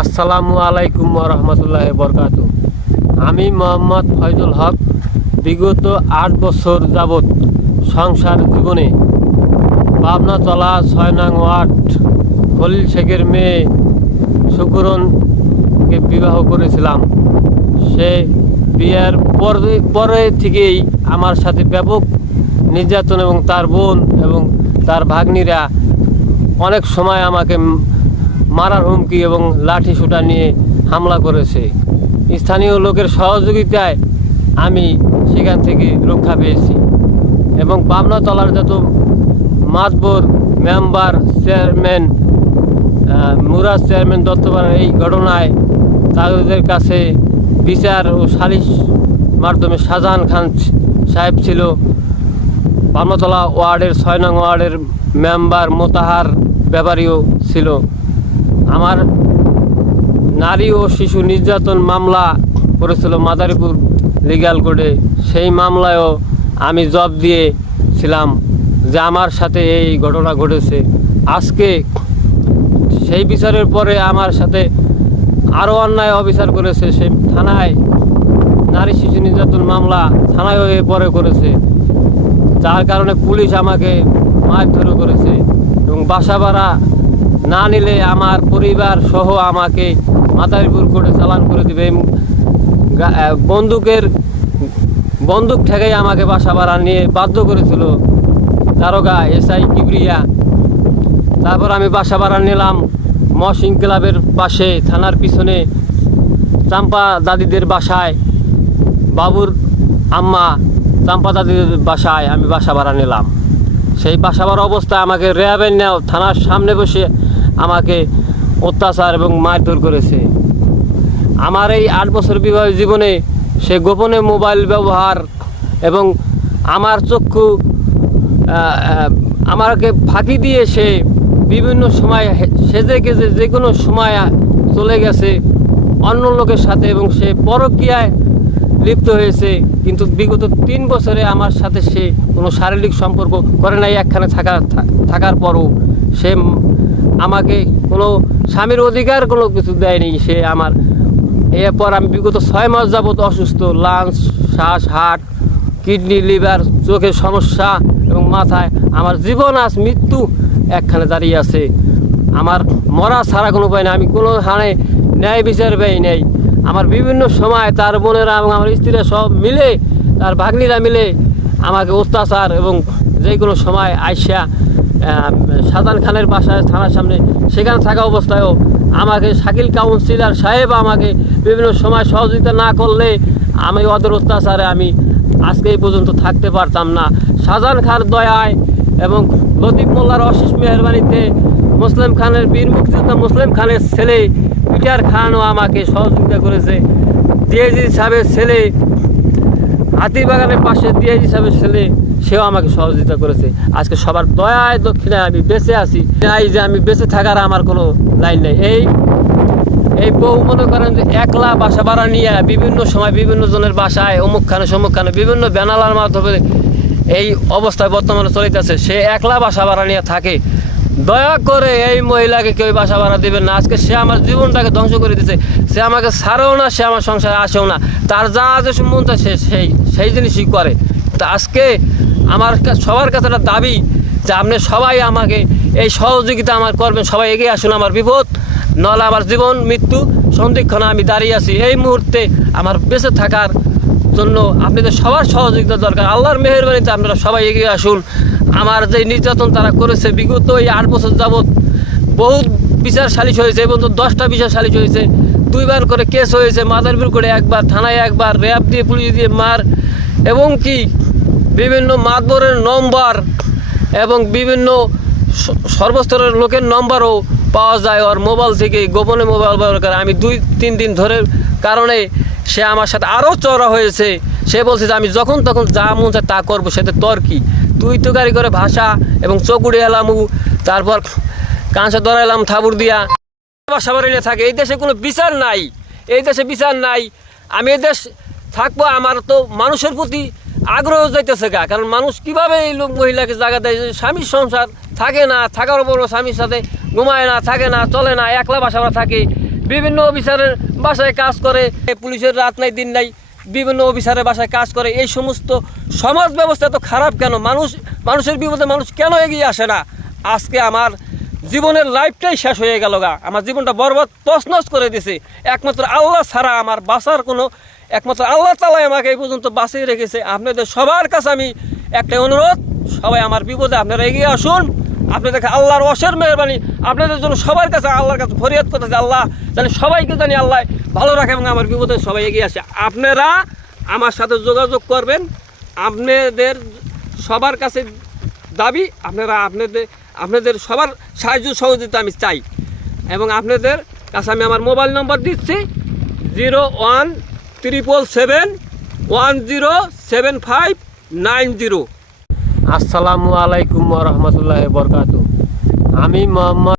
আসসালামু আলাইকুম রহমতুল্লাহ বরকাত। আমি মোহাম্মদ ফয়জুল হক। বিগত 8 বছর যাবৎ সংসার জীবনে পাবনাতলা 6 নং ওয়ার্ড খলিল শেখের মেয়ে শুকুরনকে বিবাহ করেছিলাম। সে বিয়ের পরে থেকেই আমার সাথে ব্যাপক নির্যাতন এবং তার বোন এবং তার ভাগ্নিরা অনেক সময় আমাকে মারার হুমকি এবং লাঠি সোঁটা নিয়ে হামলা করেছে। স্থানীয় লোকের সহযোগিতায় আমি সেখান থেকে রক্ষা পেয়েছি এবং পাবনাতলার যত Matbar member chairman Murad chairman দত্তপাড়ার এই ঘটনায় তাদের কাছে বিচার ও সালিশ মাধ্যমে শাহজাহান খান সাহেব ছিল, পাবনাতলা ওয়ার্ডের 6 নং ওয়ার্ডের মেম্বার মোতাহার ব্যাপারীও ছিল। আমার নারী ও শিশু নির্যাতন মামলা করেছিল মাদারীপুর লিগ্যাল কোর্টে। সেই মামলায়ও আমি জব দিয়েছিলাম যে আমার সাথে এই ঘটনা ঘটেছে। আজকে সেই বিচারের পরে আমার সাথে আরও অন্যায় অবিচার করেছে। সে থানায় নারী শিশু নির্যাতন মামলা থানায়ও পরে করেছে, যার কারণে পুলিশ আমাকে মারধর করেছে এবং বাসা ভাড়া না নিলে আমার পরিবার সহ আমাকে মাদারীপুর কোর্টে চালান করে দেবে। বন্দুক ঠেকাই আমাকে বাসা ভাড়া নিয়ে বাধ্য করেছিল দারোগা এসআই কিবরিয়া। তারপর আমি বাসা ভাড়া নিলাম মহসিন ক্লাবের পাশে থানার পিছনে চাম্পা দাদিদের বাসায়, বাবুর আম্মা চাম্পা দাদিদের বাসায় আমি বাসা ভাড়া নিলাম। সেই বাসা ভাড়া অবস্থায় আমাকে রেহাবেন নেও থানার সামনে বসে আমাকে অত্যাচার এবং মারধর করেছে। আমার এই 8 বছর বিবাহ জীবনে সে গোপনে মোবাইল ব্যবহার এবং আমার চক্ষু আমাকে ফাঁকি দিয়ে সে বিভিন্ন সময় সেজে গেছে, যে কোনো সময় চলে গেছে অন্য লোকের সাথে এবং সে পরকীয়ায় লিপ্ত হয়েছে। কিন্তু বিগত 3 বছরে আমার সাথে সে কোনো শারীরিক সম্পর্ক করে নাই। একখানে থাকার পরও সে আমাকে কোনো স্বামীর অধিকার কোনো কিছু দেয়নি। সে আমার এরপর আমি বিগত 6 মাস যাবৎ অসুস্থ, লাঞ্চ, শ্বাস, হার্ট, কিডনি, লিভার, চোখের সমস্যা এবং মাথায় আমার জীবন আজ মৃত্যু একখানে দাঁড়িয়ে আছে। আমার মরা ছাড়া কোনো উপায় নেই। আমি কোনো হানে ন্যায় বিচার পাই নেই। আমার বিভিন্ন সময় তার বোনেরা এবং আমার স্ত্রীরা সব মিলে, তার ভাগ্নিরা মিলে আমাকে অত্যাচার এবং যে কোনো সময় আইসা শাহজাহান খানের বাসায় থানার সামনে সেখানে থাকা অবস্থায়ও আমাকে শাকিল কাউন্সিলর সাহেব আমাকে বিভিন্ন সময় সহযোগিতা না করলে আমি ওদের অত্যাচারে আমি আজকে এই পর্যন্ত থাকতে পারতাম না। শাহজাহান খানের দয়ায় এবং লতিফ মোল্লার অশেষ মেহরবানিতে মুসলিম খানের বীর মুক্তিযোদ্ধা মুসলিম খানের ছেলে পিটার খানও আমাকে সহযোগিতা করেছে। ডিআইজি সাহেবের ছেলে হাতিবাগানের পাশে ডিআইজি সাহেবের ছেলে সেও আমাকে সহযোগিতা করেছে। আজকে সবার দয়ায় দক্ষিণে আমি বেঁচে আছি। এই যে আমি বেঁচে থাকার আমার কোনো লাইন নেই। এই বউ মনে করেন যে একলা বাসা ভাড়া নিয়ে বিভিন্ন সময় বিভিন্ন জনের বাসায় অমুকখানে সমুকখানে বিভিন্ন ব্যানালার মাধ্যমে এই অবস্থায় বর্তমানে চলিতেছে। সে একলা বাসা ভাড়া নিয়ে থাকে। দয়া করে এই মহিলাকে কেউ বাসা ভাড়া দেবেন না। আজকে সে আমার জীবনটাকে ধ্বংস করে দিচ্ছে। সে আমাকে ছাড়েও না, সে আমার সংসারে আসেও না। তার যা আছে মন চায় সেই জিনিসই করে। তা আজকে আমার সবার কাছে একটা দাবি যে আপনি সবাই আমাকে এই সহযোগিতা আমার করবেন, সবাই এগিয়ে আসুন। আমার বিপদ নলে আমার জীবন মৃত্যু সন্ধিক্ষণে আমি দাঁড়িয়ে আছি। এই মুহূর্তে আমার বেঁচে থাকার জন্য আপনাদের সবার সহযোগিতা দরকার। আল্লাহর মেহেরবানিতে আপনারা সবাই এগিয়ে আসুন। আমার যে নির্যাতন তারা করেছে বিগত এই 8 বছর যাবৎ বহুত বিচার সালিশ হয়েছে এবং 10টা বিচার সালিশ হয়েছে, 2বার করে কেস হয়েছে। মাদারীপুর করে একবার, থানায় একবার, র্যাব দিয়ে পুলিশ দিয়ে মার এবং কি বিভিন্ন মাতবরের নম্বর এবং বিভিন্ন সর্বস্তরের লোকের নম্বরও পাওয়া যায় ওর মোবাইল থেকে। গোপনে মোবাইল ব্যবহার করে আমি 2-3 দিন ধরে কারণে সে আমার সাথে আরও চড়া হয়েছে। সে বলছে যে আমি যখন তখন যা মন চায় তা করবো, সেটা তোর কি, তুই তো গাড়ি করে ভাষা এবং চকুড়ে এলামু, তারপর কাঁচা ধরাইলাম থাবুর দিয়া বাসা বাড়ি নিয়ে থাকে। এই দেশে কোনো বিচার নাই, এই দেশে বিচার নাই। আমি এই দেশ থাকবো, আমার তো মানুষের প্রতি আগ্রহ যাইতেছে গা। কারণ মানুষ কীভাবে এই লোক মহিলাকে জায়গা দেয়, স্বামীর সংসার থাকে না, থাকার উপরও স্বামীর সাথে ঘুমায় না, থাকে না, চলে না, একলা বাসা থাকে, বিভিন্ন অফিসারের বাসায় কাজ করে, পুলিশের রাত নাই দিন নাই, বিভিন্ন অফিসারের বাসায় কাজ করে। এই সমস্ত সমাজ ব্যবস্থা তো খারাপ কেন? মানুষের বিপদে মানুষ কেন এগিয়ে আসে না? আজকে আমার জীবনের লাইফটাই শেষ হয়ে গেল গা, আমার জীবনটা বরবাদ তছনছ করে দিছে। একমাত্র আল্লাহ ছাড়া আমার বাঁচার কোনো, একমাত্র আল্লাহ তাআলাই আমাকে এই পর্যন্ত বাঁচিয়ে রেখেছে। আপনাদের সবার কাছে আমি একটাই অনুরোধ, সবাই আমার বিপদে আপনারা এগিয়ে আসুন। আপনাদের আল্লাহর অশেষ মেহরবানি, আপনাদের জন্য সবার কাছে আল্লাহর কাছে ফরিয়াদ করতেছে, আল্লাহ জানি সবাইকে জানি আল্লাহ ভালো রাখে এবং আমার বিপদে সবাই এগিয়ে আসে। আপনারা আমার সাথে যোগাযোগ করবেন, আপনাদের সবার কাছে দাবি, আপনাদের সবার সাহায্য সহযোগিতা আমি চাই। এবং আপনাদের কাছে আমি আমার মোবাইল নম্বর দিচ্ছি 0177107590। আসসালামু আলাইকুম ওয়া রাহমাতুল্লাহি ওয়া বারাকাতুহু। আমি মোহাম্মদ